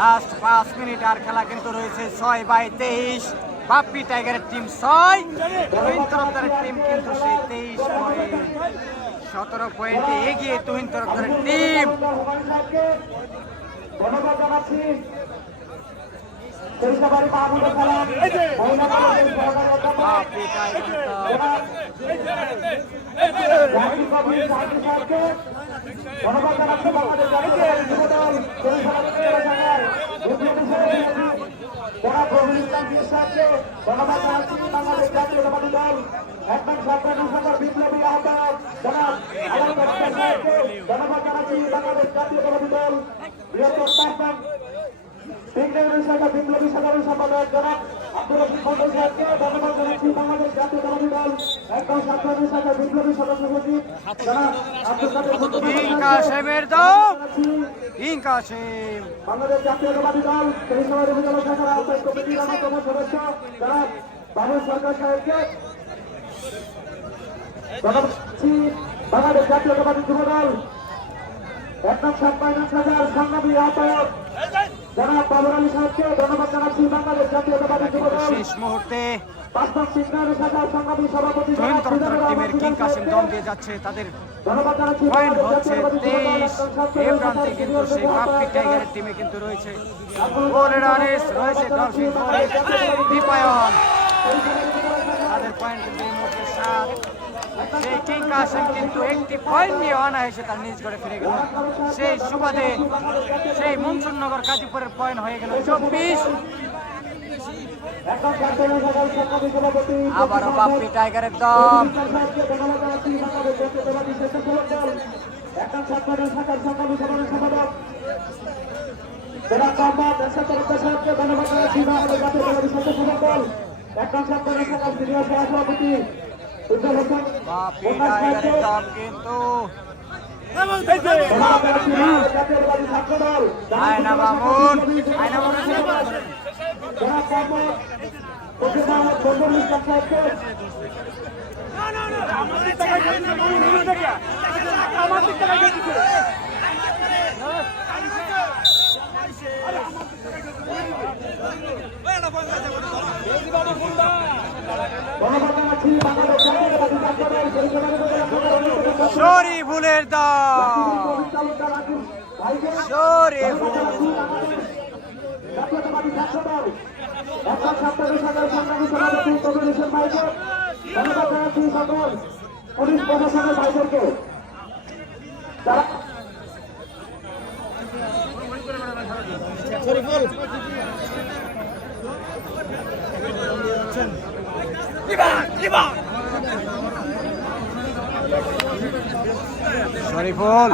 Last 5 minute আর খেলা কিন্তু রয়েছে 6/23। বাপ্পি টাইগারের টিম 6, তুহিন তরফদারের টিম কিন্তু সেই 23 পয়েন্ট, 17 পয়েন্টে এগিয়ে তুহিন তরফদারের টিম। বাপ্পি বিপ্লবী আহ্বায়ক জনাব ধন্যবাদ জানাচ্ছি বাংলাদেশ জাতীয়তাবাদী দল বৃহত্তর বিপ্লবী সাধারণ সম্পাদক জনাব আব্দুর রশিদ মন্ডল সাহেবকে ধন্যবাদ জানাচ্ছি বাংলাদেশ জাতীয়তাবাদী দল একদম ছাত্রদের সাথে বিপ্লবী সদস্য সচিব জনাব আব্দুল কাসেম বাংলাদেশ জাতীয়তাবাদী দল সেই সময় উপজেলা শাখার আহ্বায়ক কমিটির অন্যতম সদস্য জনাব বাবুল সরকার সাহেবকে ধন্যবাদ জানাচ্ছি বাংলাদেশ জাতীয়তাবাদী যুব দল একদম সম্মানিত সাজার সংগ্রামী আহ্বায়ক জনাব বাবর আলী সাহেবকে ধন্যবাদ জানাচ্ছি বাংলাদেশ জাতীয়তাবাদী যুব দল শেষ মুহূর্তে বাস্তব সিগন্যালের সাজার সংগ্রামী সভাপতি তুহিন তরফদারের টিমের কিং কাসেম দম দিয়ে যাচ্ছে। তাদের ধন্যবাদ জানাচ্ছি পয়েন্ট হচ্ছে 23। এই প্রান্তে কিন্তু সেই বাপ্পি টাইগারের টিমে কিন্তু রয়েছে গোলের রানিস, রয়েছে ডলফিন দীপায়ন, তাদের পয়েন্ট কিন্তু এই মুহূর্তে 7। সেই কিং কাসেম কিন্তু একটি পয়েন্ট নিয়ে অনায়াসে তার নিজ করে ফিরে গেল। সেই সুবাদে সেই মনসুরনগর গাজীপুরের পয়েন্ট হয়ে গেল 24। আবারও বাপ্পি টাইগারের দম। বাপ্পি টাইগারের দম কিন্তু আয়না মামুন শরীফুলের দম, শরীফুল পুলিশ প্রশাসনের ভাইদেরকে শরীফুল